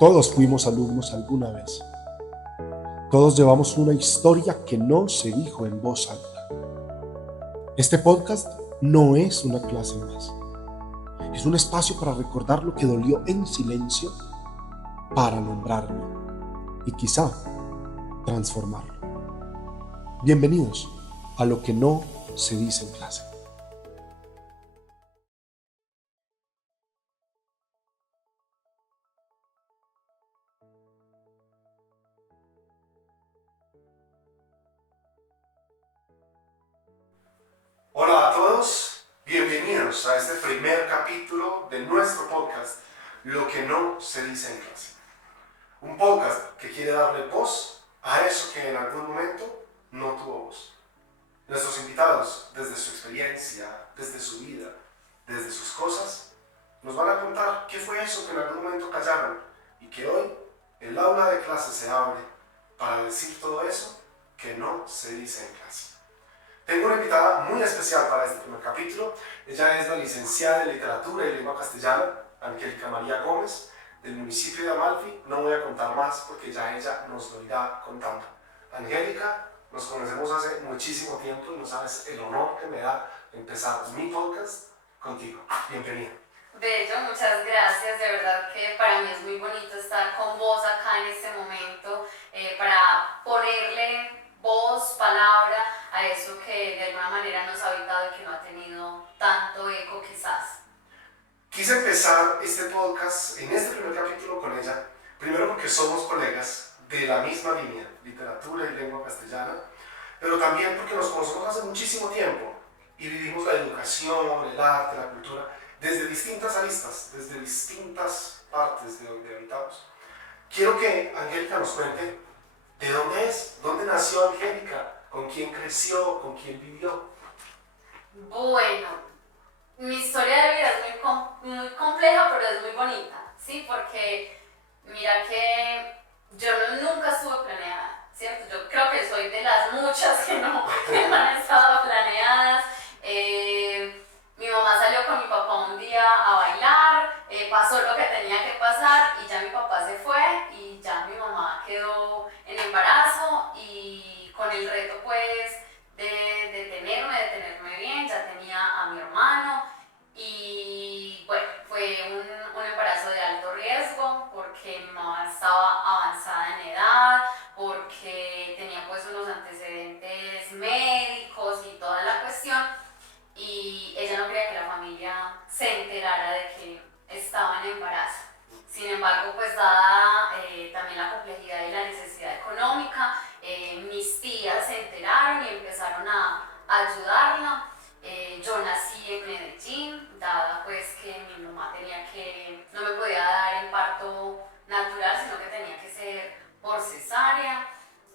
Todos fuimos alumnos alguna vez. Todos llevamos una historia que no se dijo en voz alta. Este podcast no es una clase más. Es un espacio para recordar lo que dolió en silencio, para nombrarlo y quizá transformarlo. Bienvenidos a lo que no se dice en clase. Hola a todos, bienvenidos a este primer capítulo de nuestro podcast, Lo que no se dice en clase. Un podcast que quiere darle voz a eso que en algún momento no tuvo voz. Nuestros invitados, desde su experiencia, desde su vida, desde sus cosas, nos van a contar qué fue eso que en algún momento callaron y que hoy el aula de clase se abre para decir todo eso que no se dice en clase. Tengo una invitada muy especial para este primer capítulo. Ella es la licenciada en Literatura y Lengua Castellana, Angélica María Gómez, del municipio de Amalfi. No voy a contar más porque ya ella nos lo irá contando. Angélica, nos conocemos hace muchísimo tiempo y no sabes el honor que me da empezar mi podcast contigo. Bienvenida. Bello, muchas gracias. De verdad que para mí es muy bonito estar con vos acá en este momento para ponerle voz, palabra a eso que de alguna manera nos ha habitado y que no ha tenido tanto eco quizás. Quise empezar este podcast en este primer capítulo con ella, primero porque somos colegas de la misma línea, literatura y lengua castellana, pero también porque nos conocemos hace muchísimo tiempo y vivimos la educación, el arte, la cultura, desde distintas aristas, desde distintas partes de donde habitamos. Quiero que Angélica nos cuente de dónde es, dónde nació Angélica, con quién creció, con quién vivió. Bueno, mi historia de vida es muy compleja, pero es muy bonita, ¿sí? Porque mira que yo nunca estuve planeada, ¿cierto? Yo creo que soy de las muchas que no han estado planeadas. Mi mamá salió con mi papá un día a bailar, pasó lo que tenía que pasar y ya mi papá se fue y ya mi mamá quedó en embarazo y con el reto pues de tenerme bien, ya tenía a mi hermano y bueno, fue un embarazo de alto riesgo porque mi mamá estaba avanzada en edad, porque tenía pues unos antecedentes médicos y toda la cuestión y ella no quería que la familia se enterara de que estaba en embarazo. Sin embargo, pues dada también la complejidad y la necesidad económica, mis tías se enteraron y empezaron a ayudarla. Yo nací en Medellín, dada pues que mi mamá no me podía dar el parto natural, sino que tenía que ser por cesárea.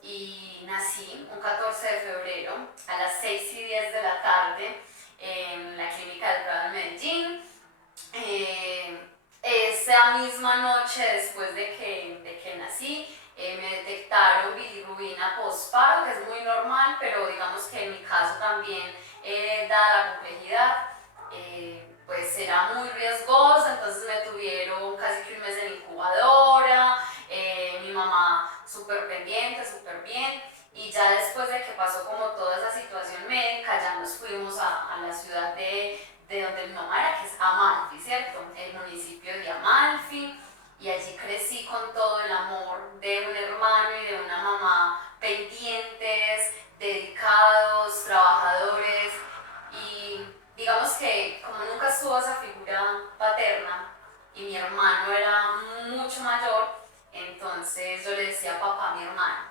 Y nací un 14 de febrero a las 6:10 de la tarde en la clínica del Prado de Medellín. Esa misma noche después de que nací, me detectaron bilirrubina postparto, que es muy normal, pero digamos que en mi caso también, dada la complejidad, pues era muy riesgosa, entonces me tuvieron casi que un mes en incubadora, mi mamá súper pendiente, súper bien, y ya después de que pasó como toda esa situación médica, ya nos fuimos a la ciudad de donde mi mamá era, que es Amalfi, ¿cierto? El municipio de Amalfi, y allí crecí con todo el amor de un hermano y de una mamá pendientes, dedicados, trabajadores, y digamos que como nunca estuvo esa figura paterna y mi hermano era mucho mayor, entonces yo le decía papá a mi hermano.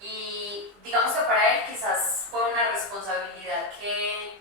Y digamos que para él quizás fue una responsabilidad que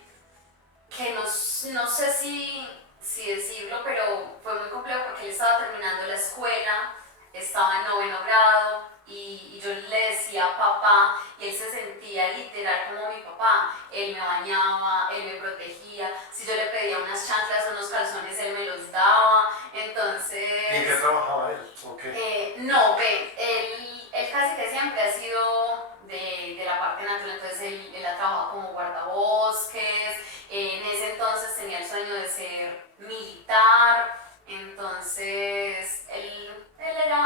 no sé si decirlo, pero fue muy complejo porque él estaba terminando la escuela, estaba en 9º grado y yo le decía papá y él se sentía literal como mi papá. Él me bañaba, él me protegía, si yo le pedía unas chanclas o unos calzones él me los daba, entonces... ¿Y en qué trabajaba él? Okay. No, ve, él casi que siempre ha sido de la parte natural, entonces él ha trabajado como guardabosques, en ese entonces tenía el sueño de ser militar, entonces él era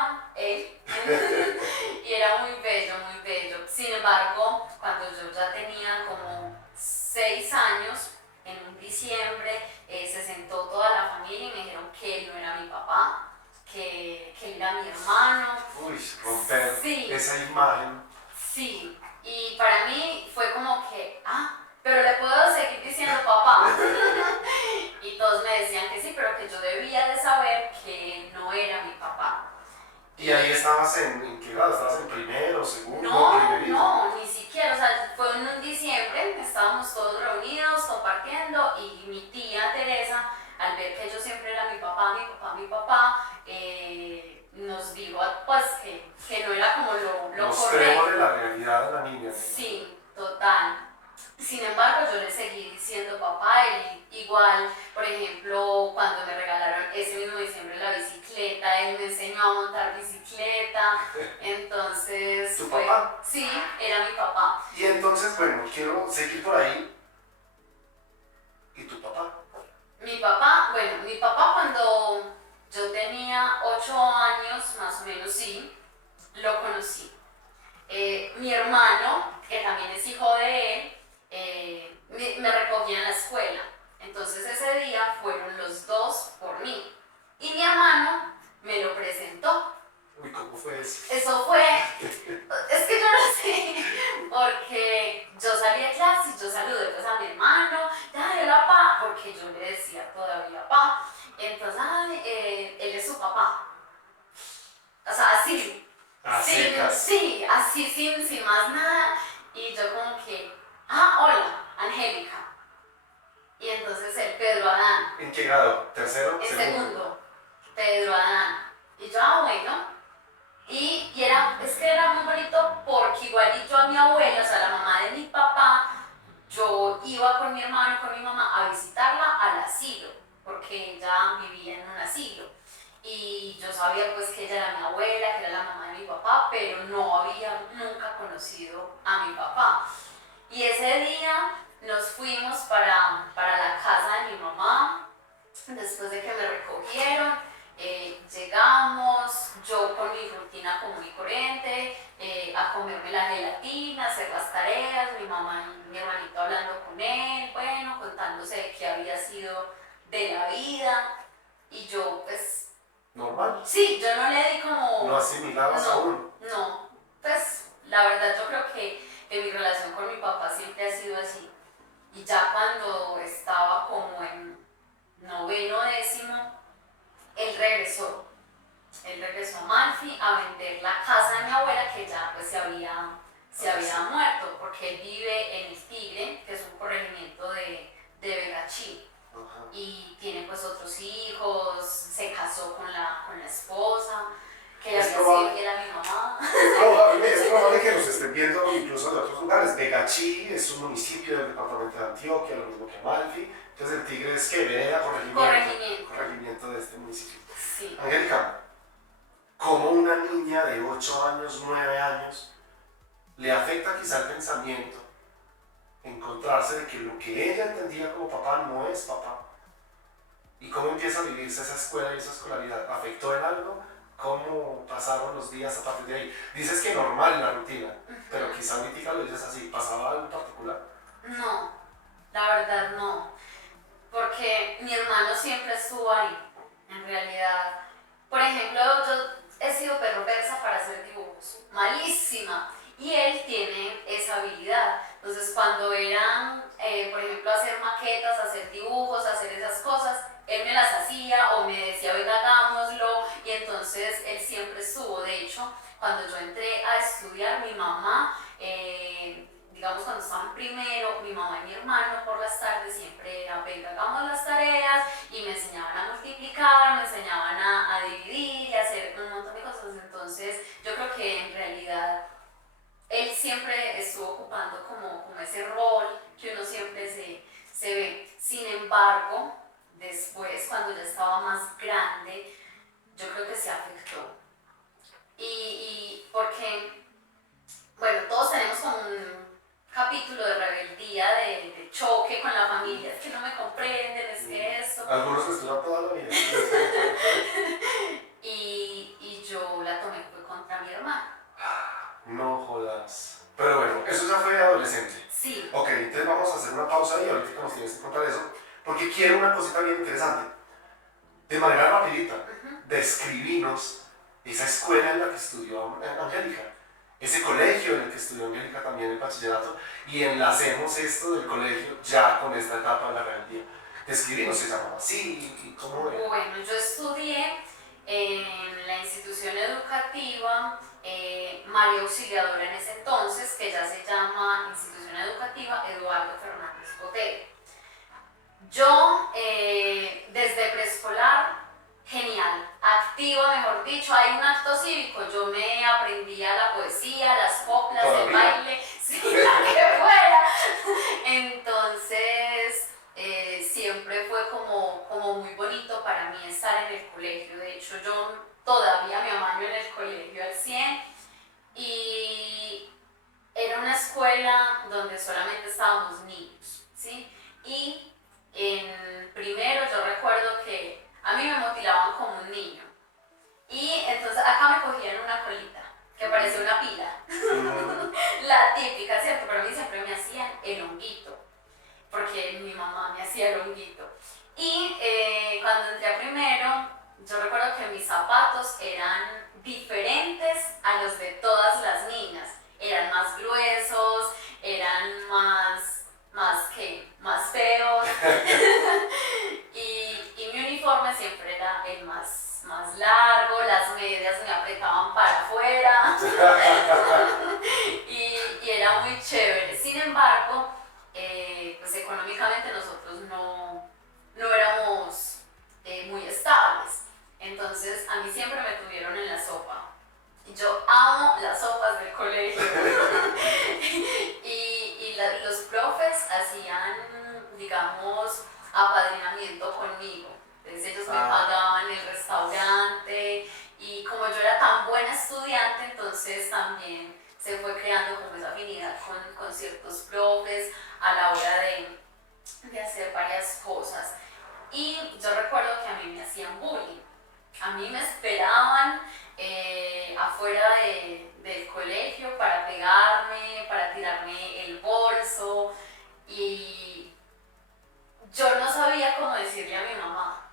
años, en un diciembre, se sentó toda la familia y me dijeron que él no era mi papá, que él era mi hermano. Uy, romper Sí. esa imagen. Sí, y para mí fue como que, pero le puedo seguir diciendo papá. Y todos me decían que sí, pero que yo debía de saber que él no era mi papá. ¿Y ahí estabas en qué grado? ¿Estabas en primero, segundo, primerito? No, ni siquiera, o sea, fue en un diciembre, estábamos todos reunidos, compartiendo, y mi tía Teresa, al ver que yo siempre era mi papá, nos dijo pues que no era como lo correcto. Mostrémosle la realidad a la niña. Sí, total. Sin embargo, yo le seguí diciendo papá, él igual, por ejemplo, cuando me regalaron ese mismo diciembre la bicicleta, él me enseñó a montar bicicleta, entonces... ¿Tu papá? Sí, era mi papá. Y entonces, bueno, quiero seguir por ahí. ¿Y tu papá? Mi papá cuando yo tenía 8 años, más o menos, sí, lo conocí. Mi hermano, que también es hijo de él, me recogía en la escuela. Entonces ese día fueron los dos por mí. Y mi hermano me lo presentó. Uy, ¿cómo fue eso? Eso fue, es que yo no sé, porque yo salí de clase y yo saludé pues a mi hermano, hola papá, porque yo le decía todavía papá. Entonces, él es su papá. O sea, así. Sí, así sin más nada. Y yo como que, hola, Angélica. Y entonces él, Pedro Adán. ¿En qué grado? ¿Tercero? En segundo. Pedro Adán. Y yo, bueno. Y es que era muy bonito porque igualito a mi abuela, o sea, la mamá de mi papá, yo iba con mi hermano y con mi mamá a visitarla al asilo, porque ella vivía en un asilo. Y yo sabía pues que ella era mi abuela, que era la mamá de mi papá, pero no había nunca conocido a mi papá. Y ese día nos fuimos para la casa de mi mamá, después de que me recogieron. Llegamos, yo con mi rutina común y corriente, a comerme la gelatina, hacer las tareas, mi mamá y mi hermanito hablando con él, bueno, contándose de qué había sido de la vida. Y yo pues... ¿Normal? Sí, yo no le di como... ¿No asimilabas aún? No, pues la verdad yo creo que mi relación con mi papá siempre ha sido así. Y ya cuando estaba como en noveno, décimo, él regresó a Malfi a vender la casa de mi abuela, que ya pues se había muerto, porque él vive en El Tigre, que es un corregimiento de Begachí. Y tiene pues otros hijos, se casó con la esposa, que era mi mamá. Es probable que nos estén viendo incluso de otros lugares. Begachí es un municipio del departamento de Antioquia, lo mismo que Malfi. Entonces El Tigre es que vereda, corregimiento de este municipio. Sí. Angélica, ¿cómo una niña de 8 años, 9 años, le afecta quizá el pensamiento encontrarse de que lo que ella entendía como papá no es papá? ¿Y cómo empieza a vivirse esa escuela y esa escolaridad? ¿Afectó en algo? ¿Cómo pasaron los días a partir de ahí? Dices que normal la rutina, pero quizá ahorita lo dices así, ¿pasaba algo en particular? No, la verdad no, porque mi hermano siempre estuvo ahí, en realidad. Por ejemplo, yo he sido perversa para hacer dibujos, malísima, y él tiene esa habilidad. Entonces cuando eran, por ejemplo, hacer maquetas, hacer dibujos, hacer esas cosas, él me las hacía o me decía, venga, hagámoslo, y entonces él siempre estuvo. De hecho, cuando yo entré a estudiar, mi mamá, digamos cuando estaba en primero, mi mamá y mi hermano por las tardes siempre era, venga, hagamos las tareas, y me enseñaban a multiplicar, me enseñaban a dividir y a hacer un montón de cosas. Entonces yo creo que en realidad él siempre estuvo ocupando como ese rol que uno siempre se ve. Sin embargo, después, cuando ya estaba más grande, yo creo que se afectó. Y porque, bueno, todos tenemos como un capítulo de rebeldía, de choque con la familia, es que no me comprenden, es que esto. Algunos estudian toda la vida. y yo la tomé fue contra mi hermano. No jodas. Pero bueno, eso ya fue adolescente. Sí. Ok, entonces vamos a hacer una pausa ahí, ahorita que nos tienes que contar eso, porque quiero una cosita bien interesante. De manera rapidita, describinos esa escuela en la que estudió Angélica, ese colegio en el que estudió Angélica también en bachillerato, y enlacemos esto del colegio ya con esta etapa de la rebeldía. Describinos, se llamaba así, y cómo era. Bueno, yo estudié en la institución educativa María Auxiliadora en ese entonces, que ya se llama Institución Educativa Eduardo Fernández Botero. Yo, desde preescolar, genial, activa, mejor dicho, hay un acto cívico, yo me aprendía la poesía, las coplas, el baile, sí, la que fuera. Entonces, siempre fue como muy bonito para mí estar en el colegio. De hecho, yo todavía me amaño en el colegio al 100, y era una escuela donde solamente estábamos niños, ¿sí? Y en primero yo recuerdo que a mí me motivaban como un niño, y entonces acá me cogían una colita que parecía una pila, la típica, ¿cierto? Pero a mí siempre me hacían el honguito, porque mi mamá me hacía el honguito. Y cuando entré a primero, yo recuerdo que mis zapatos eran diferentes a los de todas las niñas, eran más gruesos, eran más feos. y mi uniforme siempre era el más largo, las medias me apretaban para afuera. y era muy chévere. Sin embargo, pues económicamente nosotros no éramos muy estables. Entonces a mí siempre me tuvieron en la sopa. Yo amo las sopas del colegio. Los profes hacían, digamos, apadrinamiento conmigo. Entonces ellos me pagaban el restaurante, y como yo era tan buena estudiante, entonces también se fue creando como esa afinidad con ciertos profes a la hora de hacer varias cosas. Y yo recuerdo que a mí me hacían bullying. A mí me esperaban afuera del colegio para pegarme, para tirarme el bolso, y yo no sabía cómo decirle a mi mamá.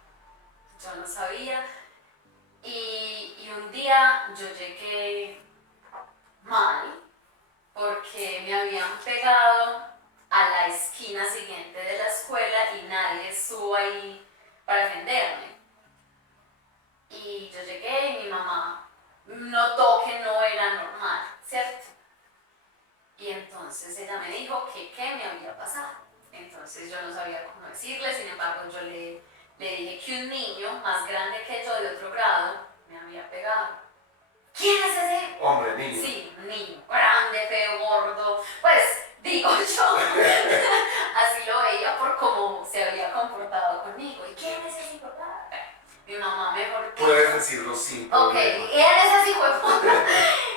Yo no sabía, y un día yo llegué mal porque me habían pegado a la esquina siguiente de la escuela y nadie estuvo ahí para defenderme. Y yo llegué y mi mamá notó que no era normal, ¿cierto? Y entonces ella me dijo que qué me había pasado. Entonces yo no sabía cómo decirle, sin embargo yo le dije que un niño más grande que yo de otro grado me había pegado. ¿Quién es ese? Hombre, niño. Sí, un niño, grande, feo, gordo, pues digo yo, así lo veía por cómo se había comportado conmigo. ¿Y quién es ese papá? Mi mamá mejor dicho. Puedes decirlo sin Ok, problema. y eres así, hijo de puta.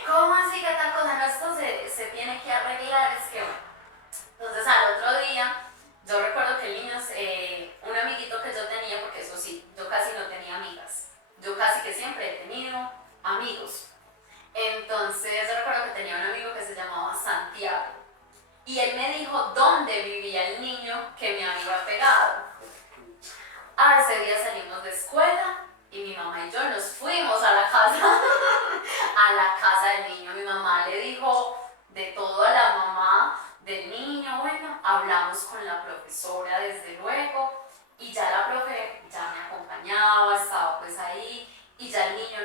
¿Cómo así que tal cosa? No, esto se tiene que arreglar, es que bueno. Entonces al otro día, yo recuerdo que niños, un amiguito que yo tenía, porque eso sí, yo casi no tenía amigas. Yo casi que siempre he tenido amigos. Entonces yo recuerdo que tenía un amigo que se llamaba Santiago. Y él me dijo dónde vivía el niño que me había pegado. Ese día salimos de escuela y mi mamá y yo nos fuimos a la casa, a la casa del niño. Mi mamá le dijo de todo a la mamá del niño. Bueno, hablamos con la profesora desde luego, y ya la profe ya me acompañaba, estaba pues ahí, y ya el niño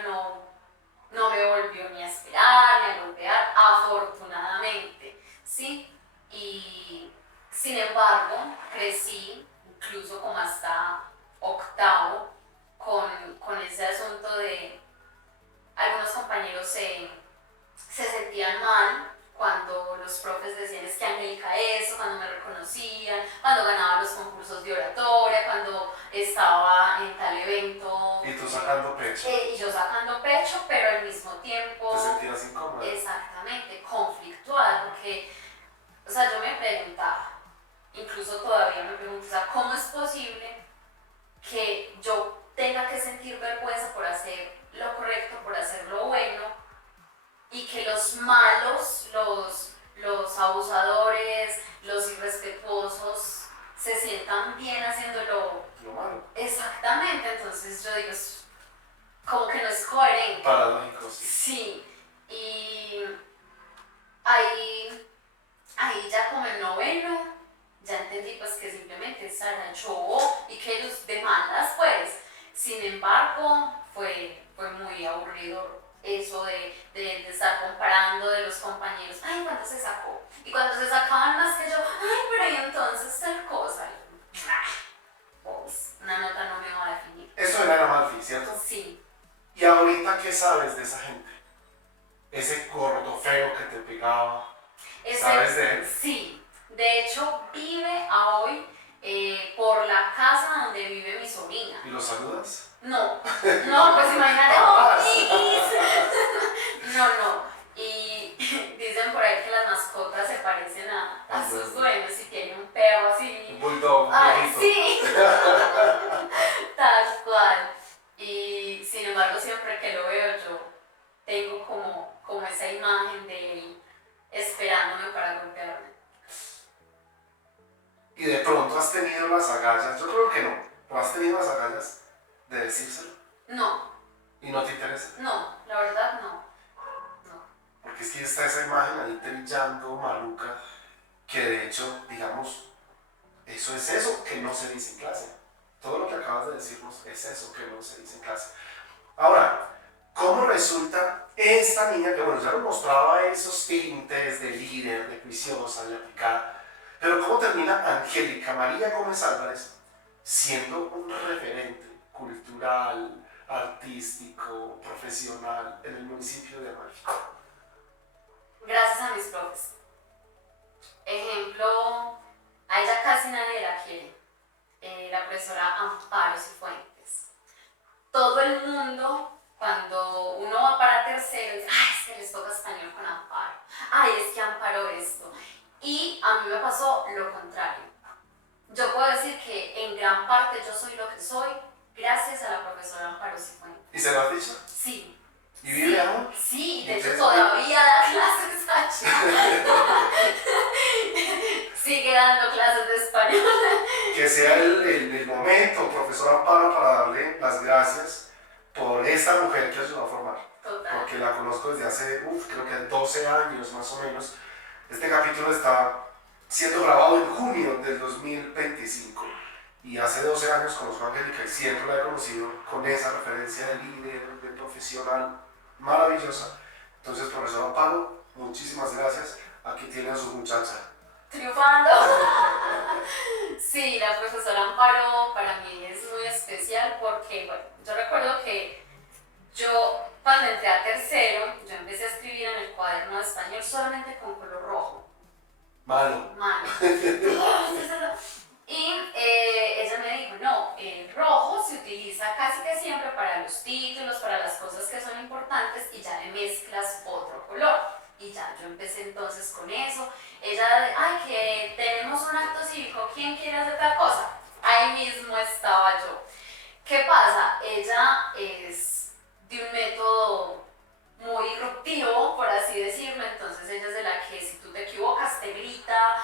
no me volvió ni a esperar, ni a golpear, afortunadamente, ¿sí? Y sin embargo, crecí, incluso como hasta octavo, con ese asunto de algunos compañeros se sentían mal cuando los profes decían es que Angélica eso, cuando me reconocían, cuando ganaba los concursos de oratoria, cuando estaba en tal evento. Y tú sacando pecho. Y yo sacando pecho, pero al mismo tiempo... Te sentías incómoda. Exactamente, conflictuada, porque, o sea, yo me preguntaba, incluso todavía me pregunto, o sea, ¿cómo es posible que yo tenga que sentir vergüenza por hacer lo correcto, por hacer lo bueno, y que los malos, los abusadores, los irrespetuosos, se sientan bien haciéndolo Lo malo. exactamente. Entonces yo digo, como que no es coherente. Paradójico, sí. Sí, y ahí ya como en noveno, ya entendí pues que simplemente Sara yo y que los demandas pues. Sin embargo, fue muy aburrido eso de estar comparando de los compañeros. Ay, ¿cuánto se sacó? Y cuando se sacaban más que yo, ay, pero y entonces tal cosa. Y yo, pues, una nota no me va a definir. Eso era la Malfi, ¿cierto? Sí. ¿Y ahorita qué sabes de esa gente? Ese gordo feo que te pegaba. ¿Sabes de él? Sí. De hecho, vive a hoy por la casa donde vive mi sobrina. ¿Y lo saludas? No, pues imagínate, ¡oh, No. Y dicen por ahí que las mascotas se parecen a sus dueños y tienen un perro así. Un bulldog. Ay, sí. Tal cual. Y sin embargo, siempre que lo veo, yo tengo como esa imagen de él esperándome para golpearme. Y de pronto has tenido las agallas, yo creo que no, pero has tenido las agallas de decírselo. No. ¿Y no te interesa? No, la verdad no. Porque es que está esa imagen ahí trillando, maluca, que de hecho, digamos, eso es eso que no se dice en clase. Todo lo que acabas de decirnos es eso que no se dice en clase. Ahora, ¿cómo resulta esta niña que, bueno, ya nos mostraba esos tintes de líder, de juiciosa, de aplicada, pero cómo termina Angélica María Gómez Álvarez siendo un referente cultural, artístico, profesional en el municipio de Amalfi? Gracias a mis profes. Ejemplo, a ella casi nadie la quiere. La profesora Amparo Cifuentes. Todo el mundo, cuando uno va para tercero, dice, ay, es que les toca español con Amparo. Ay, es que Amparo esto. Y a mí me pasó lo contrario. Yo puedo decir que en gran parte yo soy lo que soy gracias a la profesora Amparo Cifuentes. ¿Y se lo has dicho? Sí. ¿Y vive aún? Sí, de hecho todavía da clases allá. Sigue dando clases de español. Que sea el momento, profesor Amparo, para darle las gracias por esta mujer que ayudó a formar. Total. Porque la conozco desde hace, creo que 12 años más o menos. Este capítulo está siendo grabado en junio del 2025. Y hace 12 años conozco a Angélica y siempre la he conocido con esa referencia de líder, de profesional maravillosa. Entonces, profesor Amparo, muchísimas gracias. Aquí tiene a su muchacha. Triunfando. Sí, la profesora Amparo para mí es muy especial porque, bueno, yo recuerdo que yo cuando entré a tercero, yo empecé a escribir en el cuaderno de español solamente con color rojo. Malo. Y ella me dijo, no, el rojo se utiliza casi que siempre para los títulos, para las cosas que son importantes y ya le mezclas otro color. Y ya yo empecé entonces con eso. Ella, ay, que tenemos un acto cívico, ¿quién quiere hacer tal cosa? Ahí mismo estaba yo. ¿Qué pasa? Ella es de un método muy disruptivo, por así decirlo, entonces ella es de la que si tú te equivocas te grita.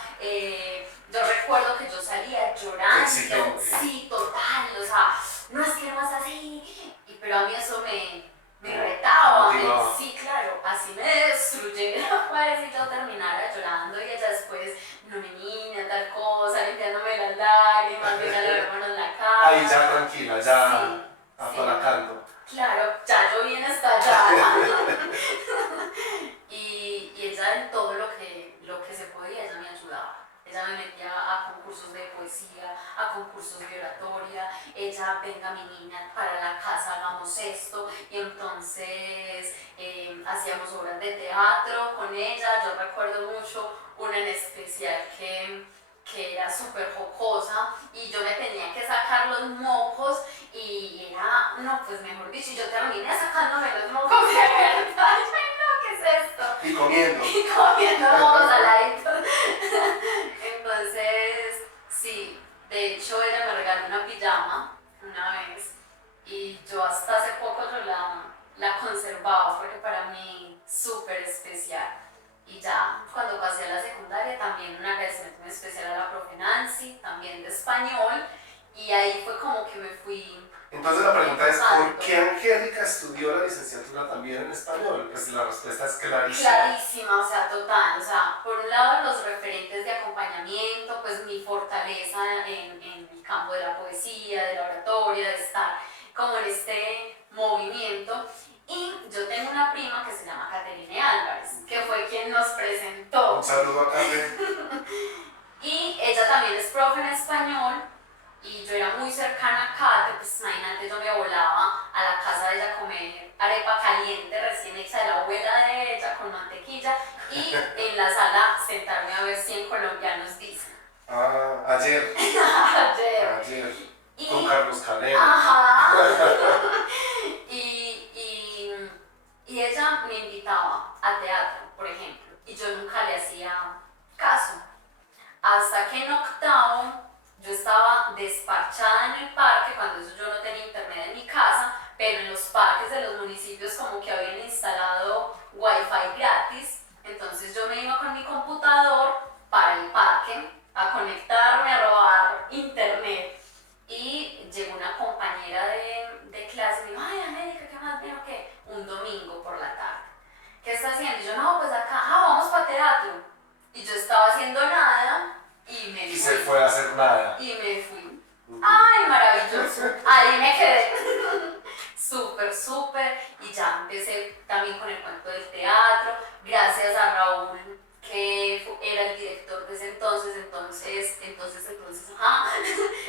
Yo recuerdo que yo salía llorando, sí, total, o sea, no es que no es así, pero a mí eso me retaba, sí, claro, así me destruyera, pues, y yo terminara llorando y ella después, no mi niña, tal cosa, limpiándome las lágrimas, venga, la hermana en la cara. Ahí ya tranquila, ya sí, apalacando. Sí. Claro, ya yo bien estallada. y ella en todo lo que se podía, ella me ayudaba. Ella me metía a concursos de poesía, a concursos de oratoria. Ella, venga mi niña, para la casa hagamos esto. Y entonces hacíamos obras de teatro con ella. Yo recuerdo mucho una en especial que era súper jocosa y yo me tenía que sacar los mocos y era, no, pues mejor dicho, yo terminé sacándome los mocos de verdad. ¿Qué es esto? Y comiendo. Y comiendo mocos saladitos. Entonces, sí, de hecho ella me regaló una pijama una vez y yo hasta hace poco yo la conservaba porque para mí súper especial. Y ya cuando pasé a la secundaria también un agradecimiento muy especial a la profe Nancy, también después español y ahí fue como que me fui. Entonces la pregunta es, ¿por Exacto. qué Angélica estudió la licenciatura también en español? Pues la respuesta es clarísima. Clarísima, o sea, total. O sea, por un lado los referentes de acompañamiento, pues mi fortaleza en el campo de la poesía, de la oratoria, de estar como en este movimiento. Y yo tengo una prima que se llama Caterine Álvarez, que fue quien nos presentó. Un saludo a Kate. Y ella también es profe en español. Y yo era muy cercana a Kate, pues imagínate, yo me volaba a la casa de ella a comer arepa caliente recién hecha de la abuela de ella con mantequilla y en la sala sentarme a ver 100 colombianos dicen. Ayer. Ayer. Con Carlos Canelo. Ajá. y ella me invitaba a teatro, por ejemplo, y yo nunca le hacía caso. Hasta que en octavo yo estaba desparchada en el parque, cuando eso yo no tenía internet en mi casa, pero en los parques de los municipios como que habían instalado wifi gratis, entonces yo me iba con mi computador para el parque a conectarme, a robar internet. Y llegó una compañera de clase y me dijo, ay Angélica, ¿qué más veo que un domingo por la tarde? ¿Qué está haciendo? Y yo, no, pues acá, vamos para teatro. Y yo estaba haciendo nada y me fui. Y se fue a hacer nada. Y me fui. Ay, maravilloso. Ahí me quedé. Súper. Y ya empecé también con el cuento del teatro. Gracias a Raúl, que era el director de ese entonces, ajá.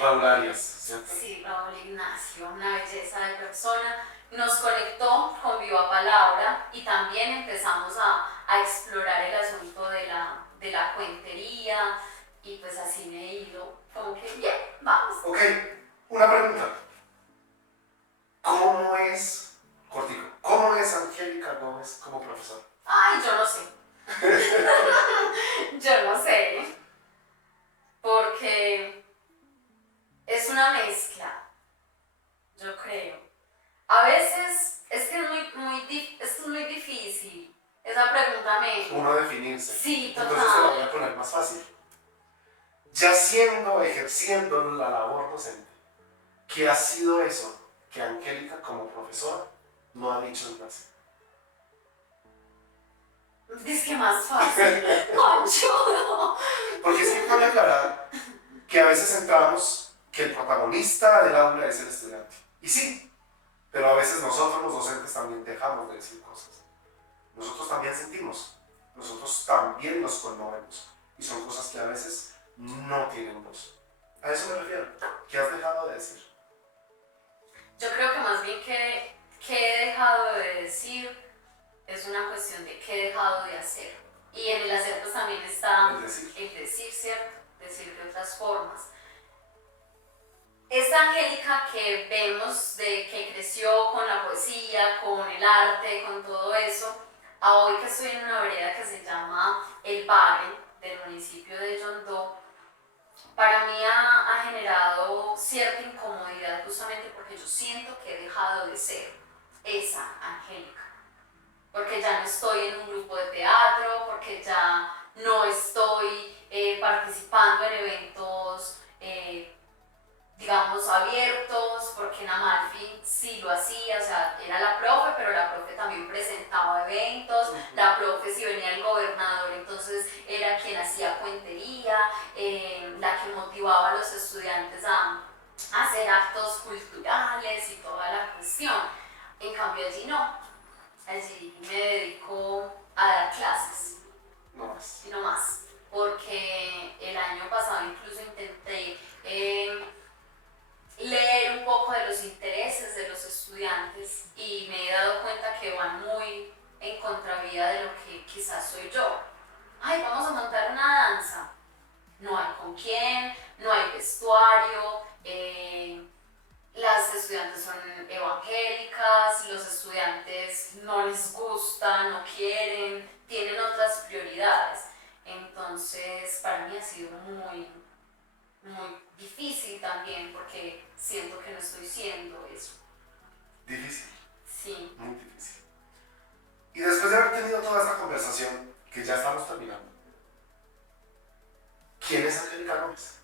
Raúl Arias, ¿cierto? Sí, Raúl Ignacio, una belleza de persona. Nos conectó con Viva Palabra y también empezamos a explorar el asunto de la cuentería y pues así me he ido como que bien, vamos. Ok, una pregunta. ¿Cómo es, cortico, cómo es Angélica Gómez como profesora? Ay, yo no sé. Yo no sé. Porque es una mezcla, yo creo. A veces es que esto es muy difícil. Esa pregunta me... Uno definirse. Sí, total. Entonces se la voy a poner más fácil. Ya ejerciendo la labor docente, ¿qué ha sido eso que Angélica como profesora no ha dicho en clase? Es que más fácil. Conchudo. Porque es que cabe aclarar que a veces entramos que el protagonista del aula es el estudiante. Y sí, pero a veces nosotros los docentes también dejamos de decir cosas. Nosotros también sentimos, nosotros también nos conmovemos. Y son cosas que a veces no tienen voz. A eso me refiero. ¿Qué has dejado de decir? Yo creo que más bien que he dejado de decir es una cuestión de qué he dejado de hacer. Y en el hacer pues también está El decir, ¿cierto? Decir de otras formas. Esta Angélica que vemos que creció con la poesía, con el arte, con todo eso, a hoy que estoy en una vereda que se llama El Bagre, del municipio de Yondó, para mí ha generado cierta incomodidad justamente porque yo siento que he dejado de ser esa Angélica. Porque ya no estoy en un grupo de teatro, porque ya no estoy participando en eventos, digamos, abiertos, porque en Amalfi sí lo hacía, o sea, era la profe, pero la profe también presentaba eventos, la profe si venía el gobernador, entonces era quien hacía cuentería, la que motivaba a los estudiantes a hacer actos culturales y toda la cuestión. En cambio allí no, allí me dedico a dar clases. No más. Y no más, porque el año pasado incluso intenté leer un poco de los intereses de los estudiantes y me he dado cuenta que van muy en contravía de lo que quizás soy yo. Ay, vamos a montar una danza. No hay con quién, no hay vestuario, las estudiantes son evangélicas, los estudiantes no les gusta, no quieren, tienen otras prioridades. Entonces, para mí ha sido muy difícil también porque siento que no estoy siendo eso. Difícil. Sí. Muy difícil. Y después de haber tenido toda esta conversación, que ya estamos terminando, ¿quién es Angélica Gómez?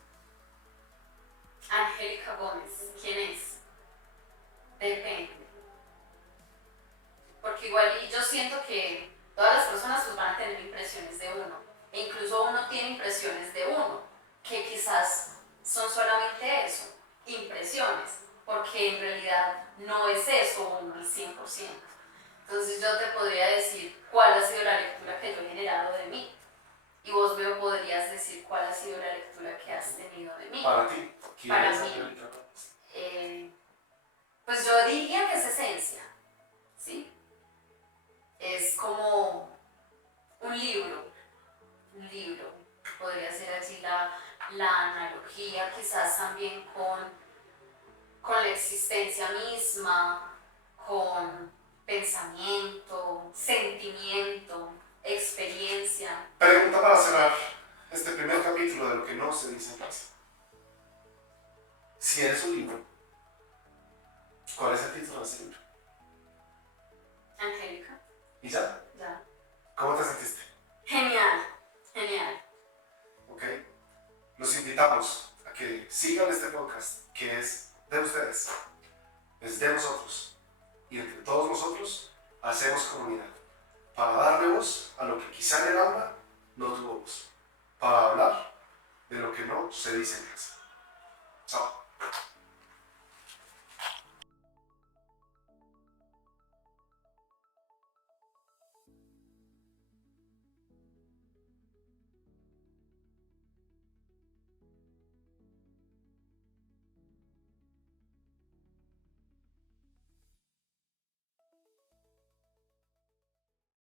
Para ti, ¿quién Para es mí. Angélica Ramos? Pues yo diría que es esencia, ¿sí? Es como un libro, podría ser así la analogía, quizás también con la existencia misma, con pensamiento, sentimiento, experiencia. Pregunta para cerrar este primer capítulo de lo que no se dice en clase. Si eres un libro, ¿cuál es el título de ese libro? Angélica, ¿Y ya? ya. ¿Cómo te sentiste? Genial, genial. ¿Ok? Los invitamos a que sigan este podcast, que es de ustedes, es de nosotros. Y entre todos nosotros hacemos comunidad para darle voz a lo que quizá en el alma no tuvo voz, para hablar de lo que no se dice en casa. Chao.